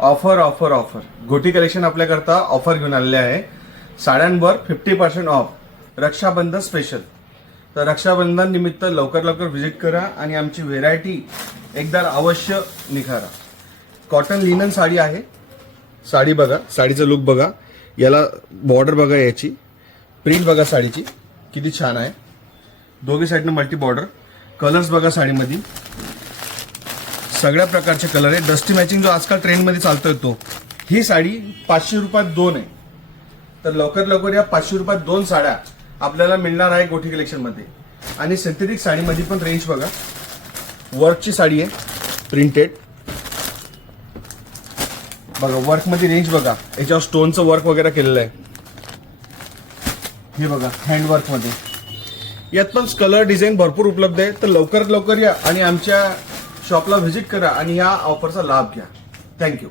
Offer offer offer गोटी collection आपल्याकरता offer घेऊन आलेले आहे. साड्यांवर 50% ऑफ रक्षाबंधन स्पेशल. तर रक्षाबंधन निमित्त लवकर लवकर व्हिजिट करा आणि आमची व्हेरायटी एकदा अवश्य निखारा. कॉटन लिनन साडी आहे. साडी बघा, साडीचं लुक बघा, याला बॉर्डर बघा, याची प्रिंट बघा, साडीची किती छान आहे. दोघी साईडनं मल्टी बॉर्डर. कलर्स बघा साडीमध्ये, सगळ्या प्रकारचे कलर आहे. डस्टी मॅचिंग जो आजकाल ट्रेंडमध्ये चालतोय तो. ही साडी 500 रुपयात 2 आहे. तर लवकर लवकर या 500 रुपयात 2 साड्या आपल्याला मिळणार आहे गोठी कलेक्शन मध्ये. आणि सिंथेटिक साडीमध्ये पण रेंज बघा. वर्कची साडी आहे, प्रिंटेड बघा, वर्क मध्ये रेंज बघा, याच्यावर स्टोनचं वर्क वगैरे केलेलं आहे. हे बघा हँडवर्क मध्ये. यात पण कलर डिझाईन भरपूर उपलब्ध आहे. तर लवकर लवकर या आणि आमच्या शॉपला व्हिजिट करा आणि या ऑफरचा लाभ घ्या. थँक्यू.